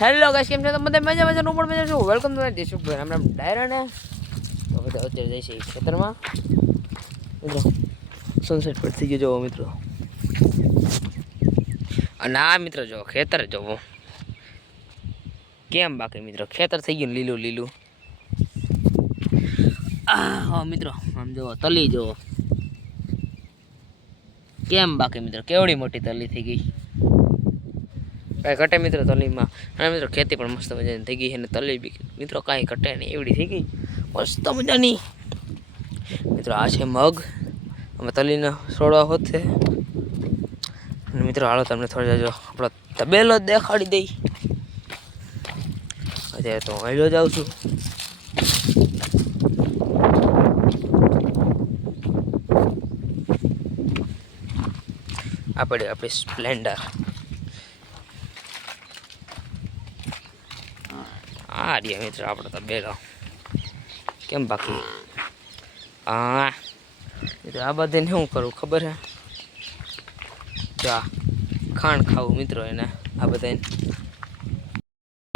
Hello guys, કેમ છો તમે? બધા મજામાં છો? હું પણ મજામાં છું. Welcome to my Deshubhai. આપણે ડાયરા ને તો બધા અત્યારે જઈ છે ખેતરમાં. મિત્રો સનસેટ પર થઈ ગયો જોવો મિત્રો. અને આ મિત્રો જો ખેતર જોવો કેમ બાકી મિત્રો ખેતર થઈ ગયું લીલું લીલું. હા મિત્રો આમ જોવો તલી જોવો કેમ બાકી મિત્રો કેવડી મોટી તલી થઈ ગઈ. કાંઈ ઘટે મિત્રો તલીમાં. અને મિત્રો ખેતી પણ મસ્ત મજાની થઈ ગઈ છે અને તલી બી મિત્રો કાંઈ ઘટે નહીં એવડી થઈ ગઈ મસ્ત મજાની. મિત્રો આ છે મગ, અમે તલીને છોડવા હોત છે. અને મિત્રો હાલો તમને થોડા જો આપણો તબેલો દેખાડી દઈ. અત્યારે તો હાલ્યો જાઉં છું. આપણી સ્પ્લેન્ડર આ રે મિત્રો આપણો તબેલો કેમ બાકી. હા મિત્રો આ બધાને શું કરું ખબર હે? જો આ ખાંડ ખાવું મિત્રો એને આ બધાને.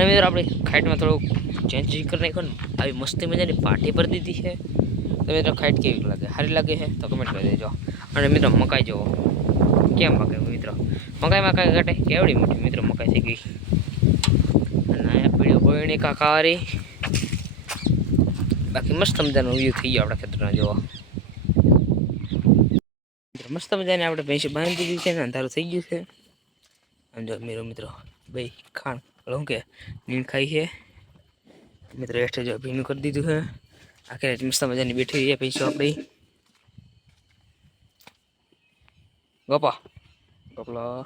મિત્રો આપણે ખાઈટમાં થોડુંક ચેન્જ કરી નાખ્યો ને આવી મસ્તી મજાની પાટી ભરી દીધી છે. તો મિત્રો ખાઈટ કેવી લાગે? સારી લાગે છે તો કમેન્ટ કરી દેજો. અને મિત્રો મકાઈ જુઓ કેમ મકાઈ મિત્રો, મકાઈમાં કાંઈ ઘટે કેવડી મોટી મિત્રો મકાઈ થઈ ગઈ. અને અહીંયા પીળ્યો કોઈની કાકારી બાકી મસ્ત મજાનો વ્યૂ થઈ ગયો આપણા ખેતરના જોવા. મસ્ત મજાને આપણે ભેંસી બાંધી દીધી છે ને અંધારું થઈ ગયું છે. અને જો મિત્રો ભાઈ ખાણ શું કે નીણ ખાઈ છે મિત્રો. એટલે જો ભીનું કરી દીધું છે. આખી મસ્ત મજાની બેઠી છે પૈસો આપણી ગપા ગપલા.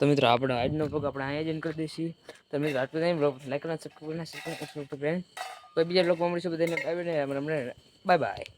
તો મિત્રો આપણે આજનો ભોગ આપણે અહીંયા જ કરી દઈશું. તો મિત્રો આટલું નહીં બ્લોગ લાઈક કરना, સબસ્ક્રાઇબ કરना, કોઈ બીજા લોકો મળીશું બધાને બાય બાય.